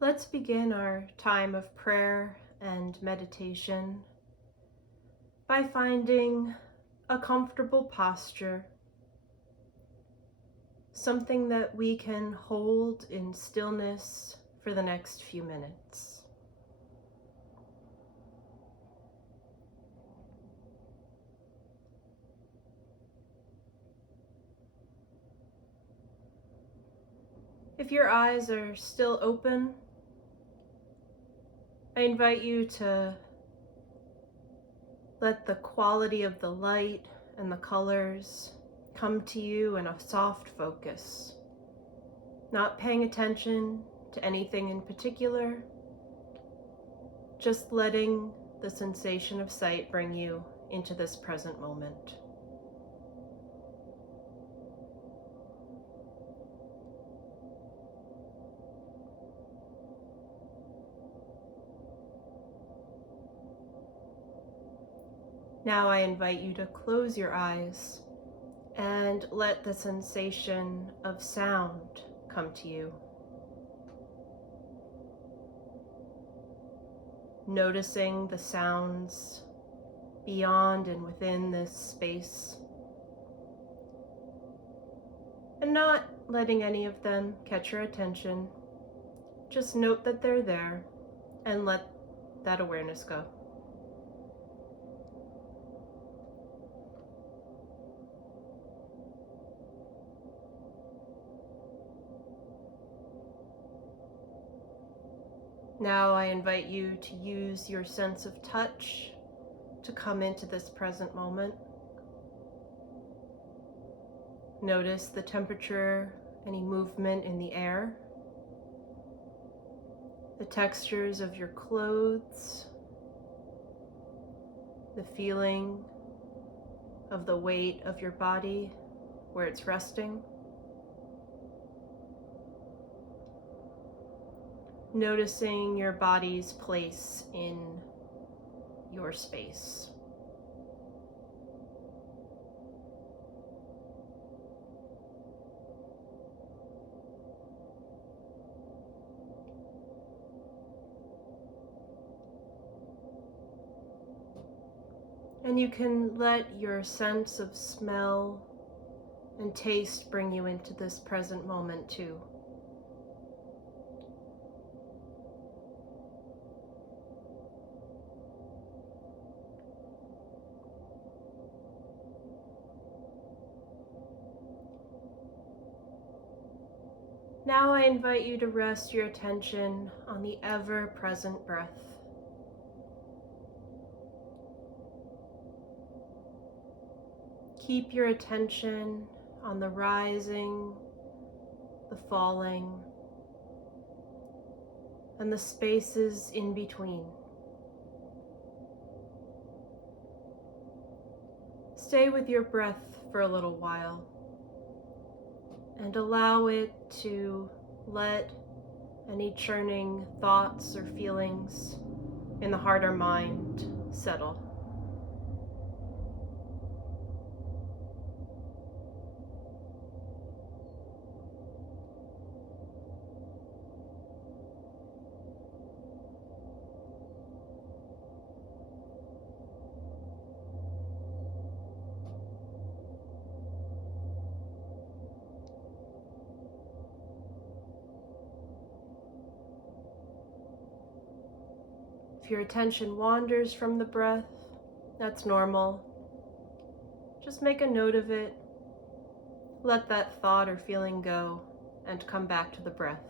Let's begin our time of prayer and meditation by finding a comfortable posture, something that we can hold in stillness for the next few minutes. If your eyes are still open, I invite you to let the quality of the light and the colors come to you in a soft focus, not paying attention to anything in particular, just letting the sensation of sight bring you into this present moment. Now I invite you to close your eyes and let the sensation of sound come to you. Noticing the sounds beyond and within this space, and not letting any of them catch your attention. Just note that they're there and let that awareness go. Now I invite you to use your sense of touch to come into this present moment. Notice the temperature, any movement in the air, the textures of your clothes, the feeling of the weight of your body where it's resting. Noticing your body's place in your space. And you can let your sense of smell and taste bring you into this present moment too. Now I invite you to rest your attention on the ever-present breath. Keep your attention on the rising, the falling, and the spaces in between. Stay with your breath for a little while and allow it to let any churning thoughts or feelings in the heart or mind settle. If your attention wanders from the breath, that's normal. Just make a note of it. Let that thought or feeling go and come back to the breath.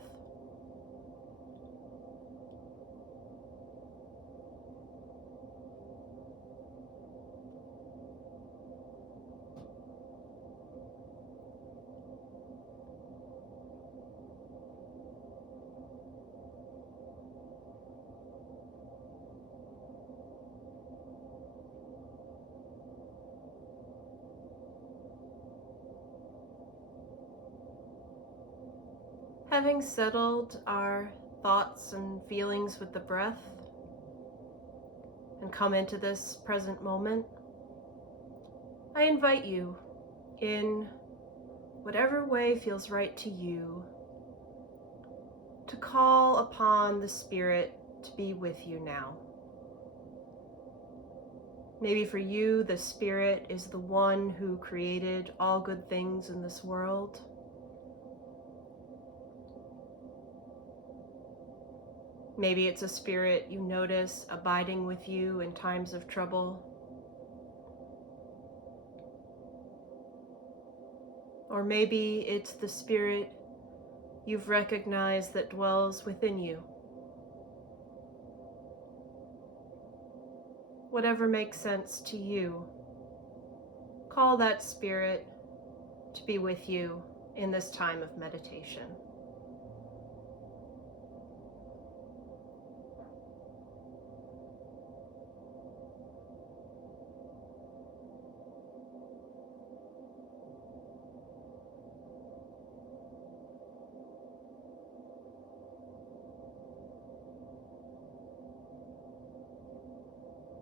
Having settled our thoughts and feelings with the breath and come into this present moment, I invite you, in whatever way feels right to you, to call upon the Spirit to be with you now. Maybe for you, the Spirit is the one who created all good things in this world. Maybe it's a spirit you notice abiding with you in times of trouble. Or maybe it's the Spirit you've recognized that dwells within you. Whatever makes sense to you, call that Spirit to be with you in this time of meditation.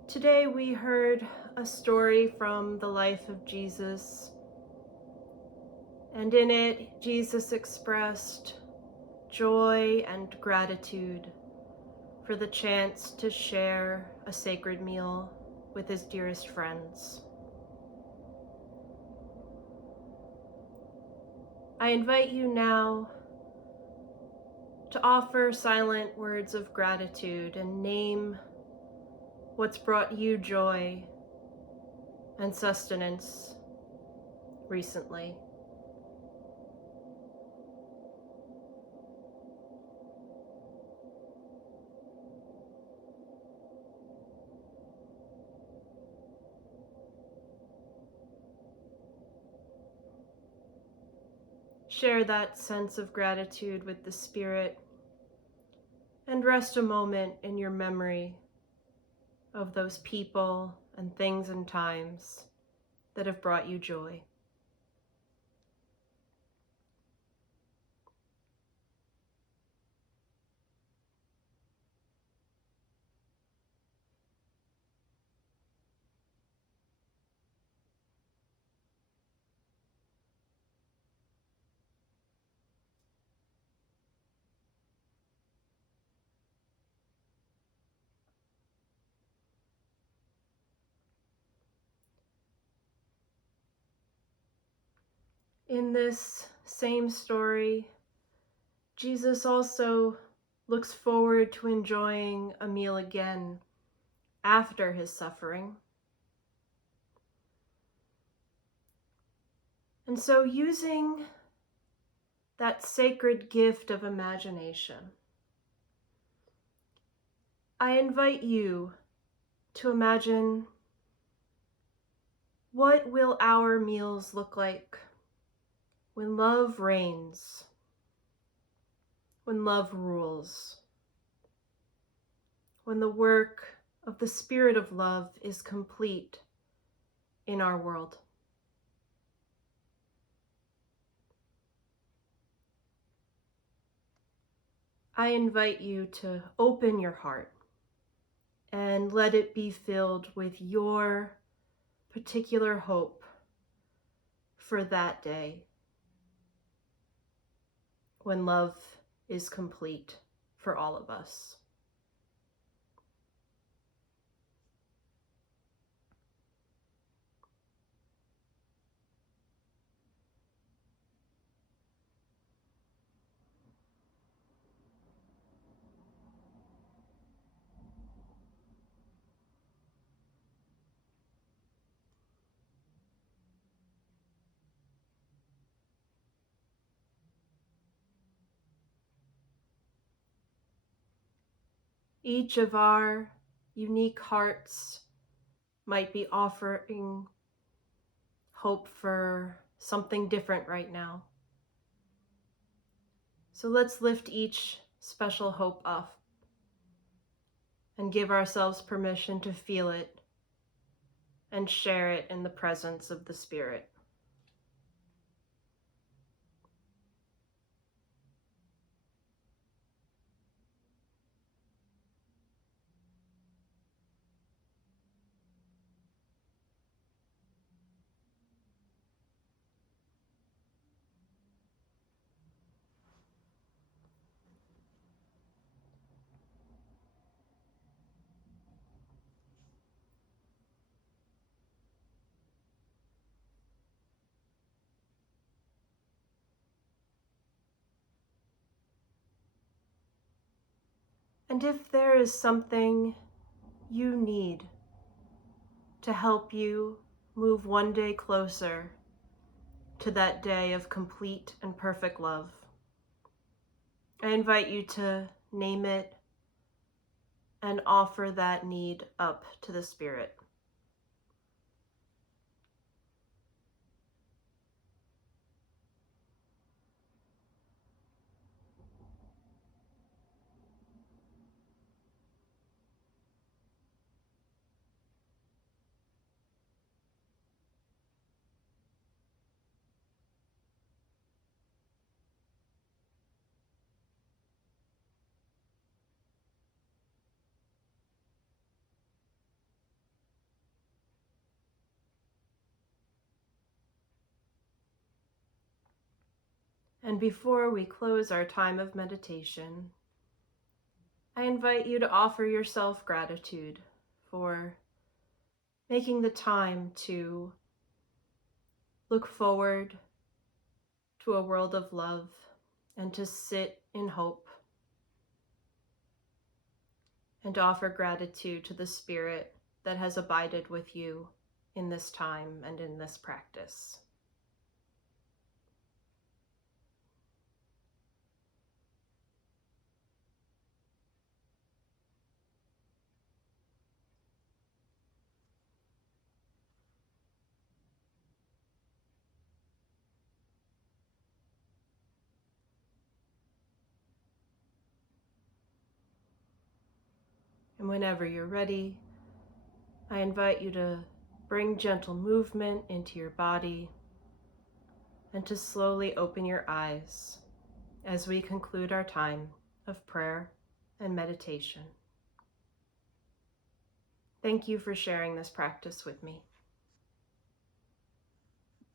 Today we heard a story from the life of Jesus, and in it Jesus expressed joy and gratitude for the chance to share a sacred meal with his dearest friends. I invite you now to offer silent words of gratitude and name what's brought you joy and sustenance recently. Share that sense of gratitude with the Spirit and rest a moment in your memory of those people and things and times that have brought you joy. In this same story, Jesus also looks forward to enjoying a meal again after his suffering. And so, using that sacred gift of imagination, I invite you to imagine, what will our meals look like when love reigns, when love rules, when the work of the Spirit of love is complete in our world. I invite you to open your heart and let it be filled with your particular hope for that day when love is complete for all of us. Each of our unique hearts might be offering hope for something different right now. So let's lift each special hope up and give ourselves permission to feel it and share it in the presence of the Spirit. And if there is something you need to help you move one day closer to that day of complete and perfect love, I invite you to name it and offer that need up to the Spirit. And before we close our time of meditation, I invite you to offer yourself gratitude for making the time to look forward to a world of love and to sit in hope, and offer gratitude to the Spirit that has abided with you in this time and in this practice. And whenever you're ready, I invite you to bring gentle movement into your body and to slowly open your eyes as we conclude our time of prayer and meditation. Thank you for sharing this practice with me.